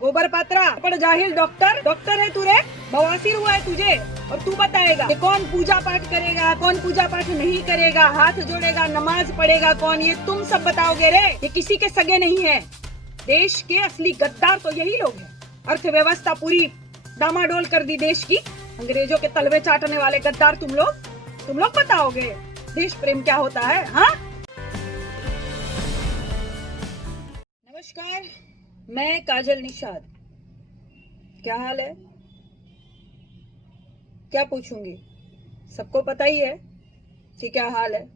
गोबर पात्रा पर जाहिल डॉक्टर है तू रे। बवासीर हुआ है तुझे और तू बताएगा कि कौन पूजा पाठ करेगा, कौन पूजा पाठ नहीं करेगा, हाथ जोड़ेगा, नमाज पढ़ेगा कौन, ये तुम सब बताओगे रे। ये किसी के सगे नहीं है। देश के असली गद्दार तो यही लोग हैं। अर्थव्यवस्था पूरी डामाडोल कर दी देश की। अंग्रेजों के तलवे चाटने वाले गद्दार तुम लोग बताओगे देश प्रेम क्या होता है। हाँ, नमस्कार, मैं काजल निषाद। क्या हाल है? क्या पूछूंगी, सबको पता ही है कि क्या हाल है।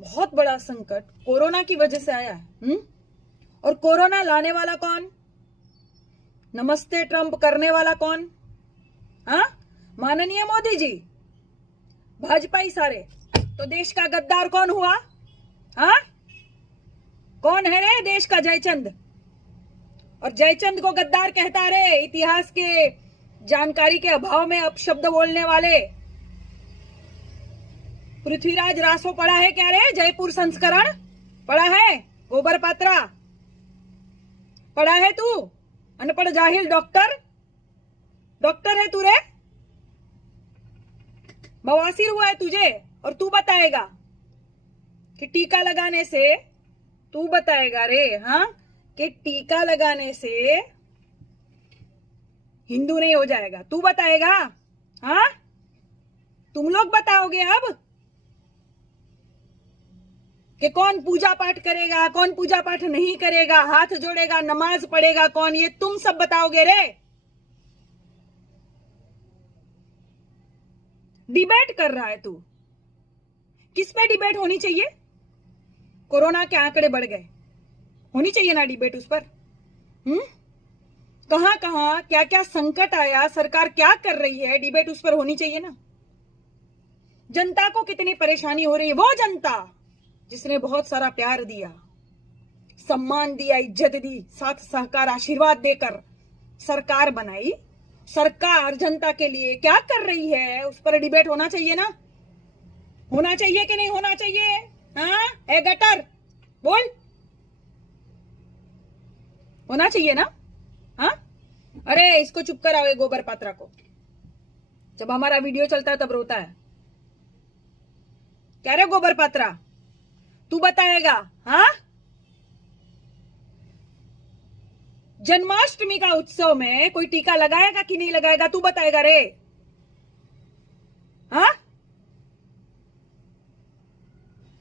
बहुत बड़ा संकट कोरोना की वजह से आया है। और कोरोना लाने वाला कौन? नमस्ते ट्रंप करने वाला कौन? हाँ, माननीय मोदी जी। भाजपाई सारे तो देश का गद्दार कौन हुआ? हाँ, कौन है रे देश का जयचंद? और जयचंद को गद्दार कहता रे इतिहास के जानकारी के अभाव में अपशब्द बोलने वाले। पृथ्वीराज रासो पढ़ा है क्या रे? जयपुर संस्करण पढ़ा है? गोबर पात्रा पढ़ा है तू? अनपढ़ जाहिल डॉक्टर है तू रे। बवासीर हुआ है तुझे और तू बताएगा कि टीका लगाने से, तू बताएगा रे हाँ, कि टीका लगाने से हिंदू नहीं हो जाएगा। तू बताएगा? हाँ, तुम लोग बताओगे अब कि कौन पूजा पाठ करेगा, कौन पूजा पाठ नहीं करेगा, हाथ जोड़ेगा, नमाज पढ़ेगा कौन, ये तुम सब बताओगे रे। डिबेट कर रहा है तू। किस पे डिबेट होनी चाहिए? कोरोना के आंकड़े बढ़ गए, होनी चाहिए ना डिबेट उस पर। कहां कहां क्या क्या संकट आया, सरकार क्या कर रही है, डिबेट उस पर होनी चाहिए ना। जनता को कितनी परेशानी हो रही है, वो जनता जिसने बहुत सारा प्यार दिया, सम्मान दिया, इज्जत दी, साथ सहकार आशीर्वाद देकर सरकार बनाई, सरकार जनता के लिए क्या कर रही है उस पर डिबेट होना चाहिए ना। होना चाहिए कि नहीं होना चाहिए? हाँ, ए गटर बोल, होना चाहिए ना। हाँ, अरे इसको चुप कराओ, ये गोबर पात्रा को। जब हमारा वीडियो चलता है तब रोता है। क्या रे गोबर पात्रा, तू बताएगा? हाँ, जन्माष्टमी का उत्सव में कोई टीका लगाएगा कि नहीं लगाएगा? तू बताएगा रे। हाँ,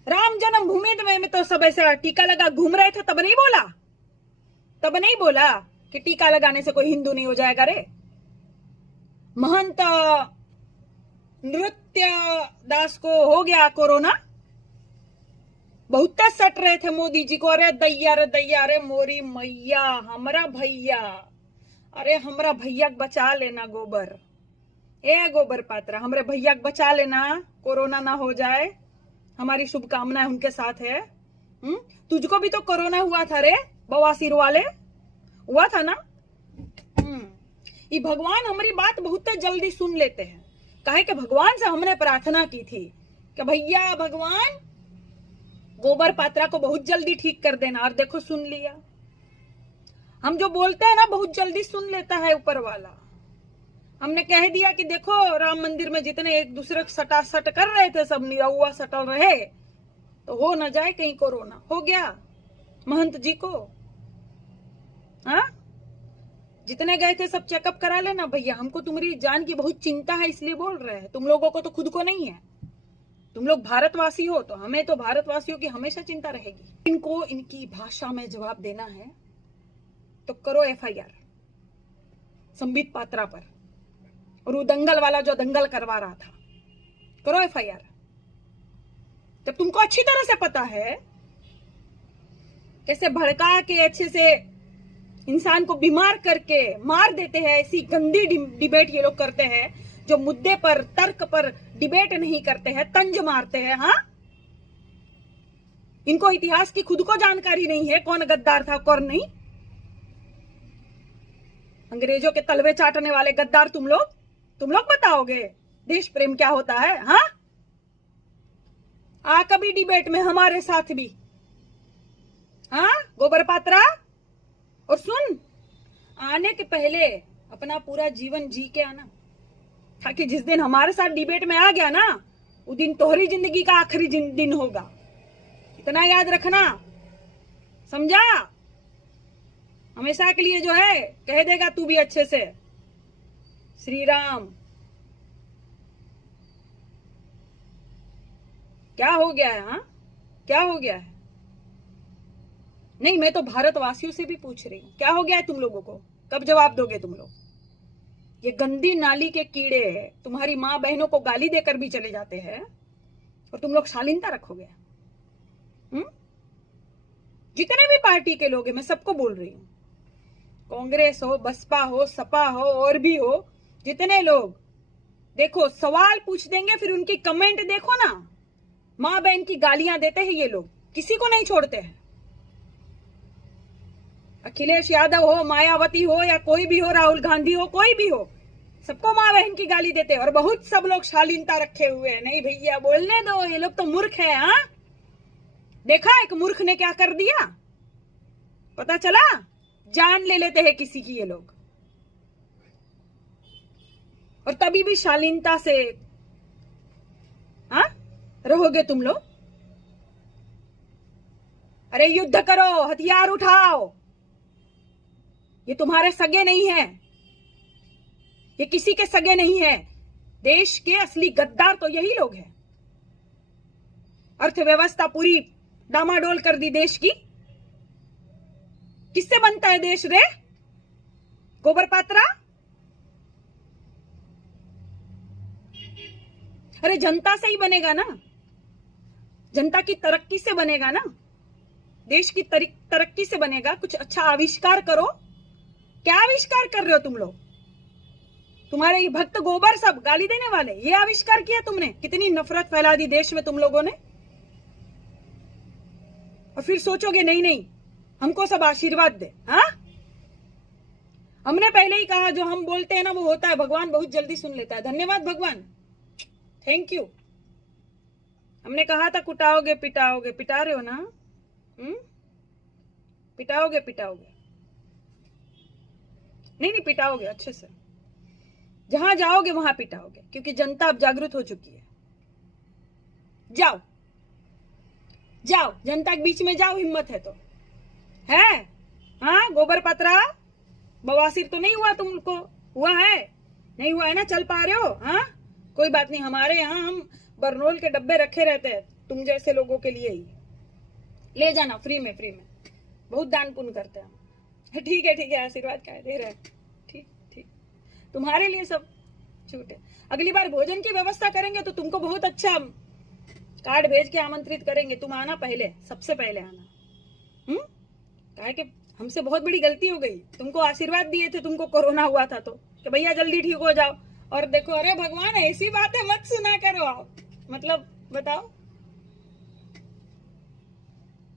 राम जन्मभूमि में तो सब ऐसा टीका लगा घूम रहे थे, तब नहीं बोला कि टीका लगाने से कोई हिंदू नहीं हो जाएगा रे। महंत नृत्य दास को हो गया कोरोना, बहुत सट रहे थे मोदी जी को। अरे दैया रे मोरी मैया, हमरा भैया, अरे हमरा भैया बचा लेना गोबर, ए गोबर पात्रा, हमरे भैया बचा लेना, कोरोना ना हो जाए, हमारी शुभकामनाएं उनके साथ है। तुझको भी तो कोरोना हुआ था रे, बवासीर वाले, हुआ था ना। ये भगवान हमारी बात बहुत जल्दी सुन लेते हैं। काहे कि भगवान से हमने प्रार्थना की थी कि भैया भगवान गोबर पात्रा को बहुत जल्दी ठीक कर देना, और देखो सुन लिया। हम जो बोलते हैं ना बहुत जल्दी सुन लेता है ऊपर वाला। हमने कह दिया कि देखो राम मंदिर में जितने एक दूसरे को सटासट कर रहे थे, सब निरहुआ सटल रहे, तो हो न जाए कहीं कोरोना। हो गया महंत जी को। हाँ, जितने गए थे सब चेकअप करा लेना भैया, हमको तुम्हारी जान की बहुत चिंता है इसलिए बोल रहे हैं। तुम लोगों को तो खुद को नहीं है, तुम लोग भारतवासी हो, तो हमें तो भारतवासियों की हमेशा चिंता रहेगी। इनको इनकी भाषा में जवाब देना है तो करो FIR संबित पात्रा पर, और वो दंगल वाला जो दंगल करवा रहा था, करो FIR। जब तुमको अच्छी तरह से पता है कैसे भड़का के अच्छे से इंसान को बीमार करके मार देते हैं, ऐसी गंदी डिबेट ये लोग करते हैं, जो मुद्दे पर तर्क पर डिबेट नहीं करते हैं, तंज मारते हैं। हाँ, इनको इतिहास की खुद को जानकारी नहीं है, कौन गद्दार था कौन नहीं। अंग्रेजों के तलवे चाटने वाले गद्दार तुम लोग बताओगे देश प्रेम क्या होता है। हाँ, आ कभी डिबेट में हमारे साथ भी। हाँ गोबर पात्रा, और सुन आने के पहले अपना पूरा जीवन जी के आना, ताकि जिस दिन हमारे साथ डिबेट में आ गया ना, वो दिन तोहरी जिंदगी का आखिरी दिन होगा। इतना याद रखना, समझा? हमेशा के लिए जो है कह देगा तू भी अच्छे से। श्री राम। क्या हो गया है? हाँ, क्या हो गया है? नहीं, मैं तो भारतवासियों से भी पूछ रही हूं, क्या हो गया है तुम लोगों को? कब जवाब दोगे तुम लोग? ये गंदी नाली के कीड़े तुम्हारी माँ बहनों को गाली देकर भी चले जाते हैं और तुम लोग शालीनता रखोगे? जितने भी पार्टी के लोग हैं, मैं सबको बोल रही हूं, कांग्रेस हो, बसपा हो, सपा हो, और भी हो, जितने लोग, देखो सवाल पूछ देंगे फिर उनकी कमेंट देखो ना, माँ बहन की गालियां देते हैं ये लोग, किसी को नहीं छोड़ते हैं। अखिलेश यादव हो, मायावती हो, या कोई भी हो, राहुल गांधी हो, कोई भी हो, सबको माँ बहन की गाली देते हैं। और बहुत सब लोग शालीनता रखे हुए हैं। नहीं भैया, बोलने दो, ये लोग तो मूर्ख है। हाँ, देखा एक मूर्ख ने क्या कर दिया, पता चला? जान ले लेते हैं किसी की ये लोग, और तभी भी शालीनता से हाँ रहोगे तुम लोग। अरे युद्ध करो, हथियार उठाओ, ये तुम्हारे सगे नहीं है, ये किसी के सगे नहीं है। देश के असली गद्दार तो यही लोग हैं। अर्थव्यवस्था पूरी डामाडोल कर दी देश की। किससे बनता है देश रे? गोबर पात्रा? अरे जनता से ही बनेगा ना, जनता की तरक्की से बनेगा ना, देश की तरक्की से बनेगा। कुछ अच्छा आविष्कार करो। क्या आविष्कार कर रहे हो तुम लोग? तुम्हारे ये भक्त गोबर सब गाली देने वाले, ये आविष्कार किया तुमने? कितनी नफरत फैला दी देश में तुम लोगों ने। और फिर सोचोगे नहीं नहीं हमको सब आशीर्वाद दे। हाँ, हमने पहले ही कहा, जो हम बोलते हैं ना वो होता है। भगवान बहुत जल्दी सुन लेता है। धन्यवाद भगवान, थैंक यू। हमने कहा था कुटाओगे पिटाओगे, पिटा रहे हो ना? पिटाओगे पिटाओगे, नहीं पिटाओगे अच्छे से। जहां जाओगे वहां पिटाओगे, क्योंकि जनता अब जागरूक हो चुकी है। जाओ जाओ, जनता के बीच में जाओ, हिम्मत है तो। है? हाँ, गोबर पतरा बवासीर तो नहीं हुआ तुमको? हुआ है? नहीं हुआ है ना? चल पा रहे हो? हाँ, कोई बात नहीं। हमारे यहाँ हम बरनोल के डब्बे रखे रहते हैं तुम जैसे लोगों के लिए ही। ले जाना फ्री में, फ्री में। बहुत दान पुण्य करते हैं। ठीक है, आशीर्वाद क्या दे रहे? ठीक ठीक, तुम्हारे लिए सब छूट है। अगली बार भोजन की व्यवस्था करेंगे तो तुमको बहुत अच्छा कार्ड भेज के आमंत्रित करेंगे। तुम आना पहले, सबसे पहले आना। कहा कि हमसे बहुत बड़ी गलती हो गई। तुमको आशीर्वाद दिए थे, तुमको कोरोना हुआ था तो, कि भैया जल्दी ठीक हो जाओ। और देखो, अरे भगवान ऐसी बातें मत सुना करो आप। मतलब बताओ,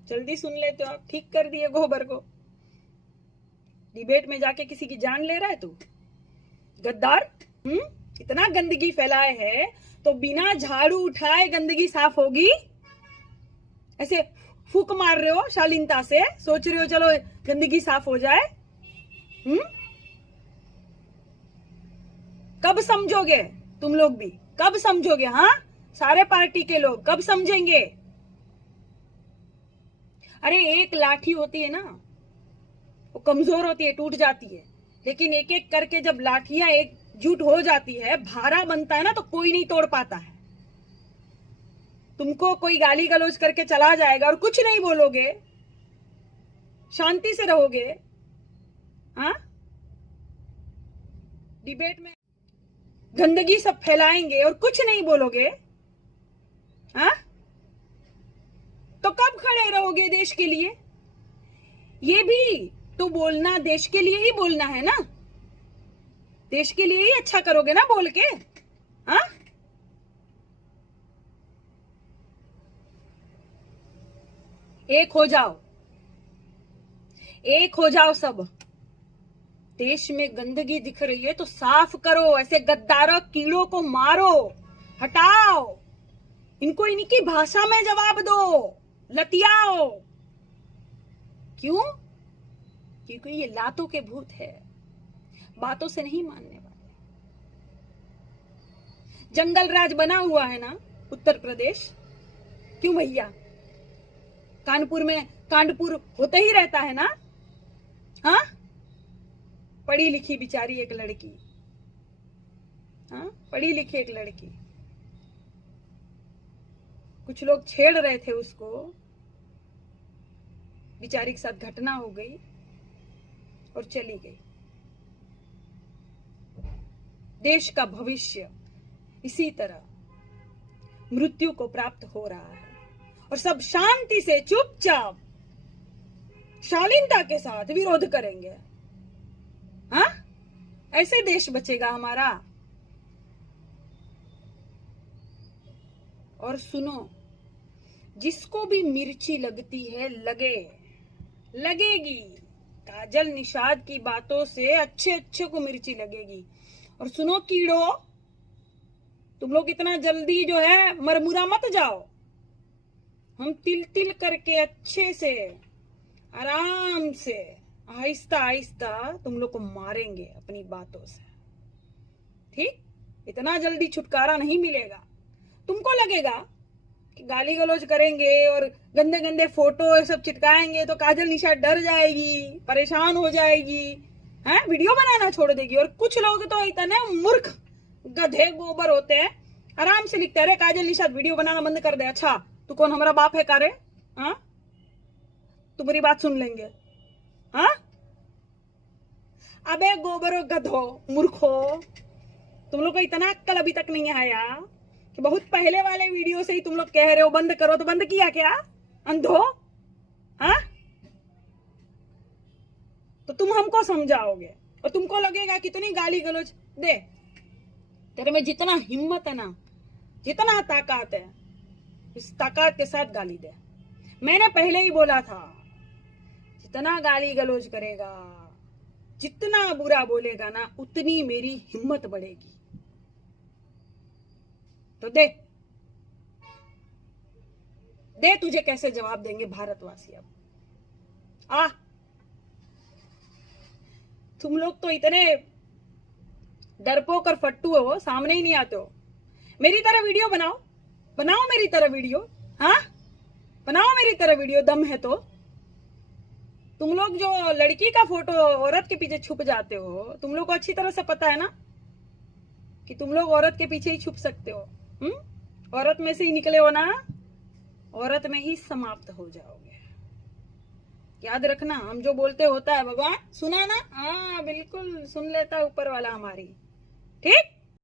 जल्दी सुन लेते हो आप। ठीक कर दिए गोबर को। डिबेट में जाके किसी की जान ले रहा है तू, गद्दार। इतना गंदगी फैलाए है तो बिना झाड़ू उठाए गंदगी साफ होगी? ऐसे फूक मार रहे हो शालीनता से, सोच रहे हो चलो गंदगी साफ हो जाए। कब समझोगे तुम लोग भी? कब समझोगे? हाँ, सारे पार्टी के लोग कब समझेंगे? अरे एक लाठी होती है ना, वो कमजोर होती है, टूट जाती है, लेकिन एक एक करके जब लाठियां एकजुट हो जाती है, भारा बनता है ना, तो कोई नहीं तोड़ पाता है। तुमको कोई गाली गलौज करके चला जाएगा और कुछ नहीं बोलोगे, शांति से रहोगे। हाँ, डिबेट में गंदगी सब फैलाएंगे और कुछ नहीं बोलोगे। हाँ, तो कब खड़े रहोगे देश के लिए? ये भी तो बोलना देश के लिए ही बोलना है ना, देश के लिए ही अच्छा करोगे ना बोल के। हाँ, एक हो जाओ, एक हो जाओ सब। देश में गंदगी दिख रही है तो साफ करो, ऐसे गद्दारों कीड़ों को मारो, हटाओ, इनको इनकी भाषा में जवाब दो, लतियाओ। क्यों? क्योंकि ये लातों के भूत है। बातों से नहीं मानने वाले। जंगल राज बना हुआ है ना उत्तर प्रदेश, क्यों भैया? कानपुर होता ही रहता है ना। हाँ, पढ़ी लिखी बिचारी एक लड़की, हाँ, पढ़ी लिखी एक लड़की, कुछ लोग छेड़ रहे थे उसको, बिचारी के साथ घटना हो गई और चली गई। देश का भविष्य इसी तरह मृत्यु को प्राप्त हो रहा है और सब शांति से चुपचाप शालीनता के साथ विरोध करेंगे। हाँ, ऐसे देश बचेगा हमारा। और सुनो, जिसको भी मिर्ची लगती है लगेगी। काजल निषाद की बातों से अच्छे को मिर्ची लगेगी। और सुनो कीड़ो, तुम लोग इतना जल्दी जो है मरमुरा मत जाओ। हम तिल करके अच्छे से, आराम से, आहिस्ता आहिस्ता तुम लोग को मारेंगे अपनी बातों से। ठीक? इतना जल्दी छुटकारा नहीं मिलेगा। तुमको लगेगा कि गाली गलौज करेंगे और गंदे गंदे फोटो सब चिपकाएंगे तो काजल निषाद डर जाएगी, परेशान हो जाएगी, हैं, वीडियो बनाना छोड़ देगी। और कुछ लोग तो इतने मूर्ख गधे गोबर होते हैं, आराम से लिखते हैं, अरे काजल निषाद वीडियो बनाना बंद कर दे। अच्छा, तू कौन हमारा बाप है कारे? हाँ, तुम्हारी बात सुन लेंगे। हाँ, अबे गोबरो गधो मूर्खो, तुम लोग को इतना अक्कल अभी तक नहीं आया कि बहुत पहले वाले वीडियो से ही तुम लोग कह रहे हो बंद करो, तो बंद किया क्या अंधो? हाँ, तो तुम हमको समझाओगे और तुमको लगेगा कितनी गाली गलौज दे। तेरे में जितना हिम्मत है ना, जितना ताकत है, इस ताकत के साथ गाली दे। मैंने पहले ही बोला था, जितना गाली गलौज करेगा, जितना बुरा बोलेगा ना, उतनी मेरी हिम्मत बढ़ेगी। तो दे तुझे कैसे जवाब देंगे भारतवासी। अब आ, तुम लोग तो इतने डरपोक और फट्टू हो, सामने ही नहीं आते हो। मेरी तरह वीडियो बनाओ मेरी तरह वीडियो। हाँ, बनाओ मेरी तरह वीडियो, दम है तो। तुम लोग जो लड़की का फोटो औरत के पीछे छुप जाते हो, तुम लोग को अच्छी तरह से पता है ना कि तुम लोग औरत के पीछे ही छुप सकते हो। औरत में से ही निकले हो ना, औरत में ही समाप्त हो जाओगे। याद रखना, हम जो बोलते होता है भगवान सुना ना। हाँ, बिल्कुल सुन लेता है ऊपर वाला हमारी। ठीक।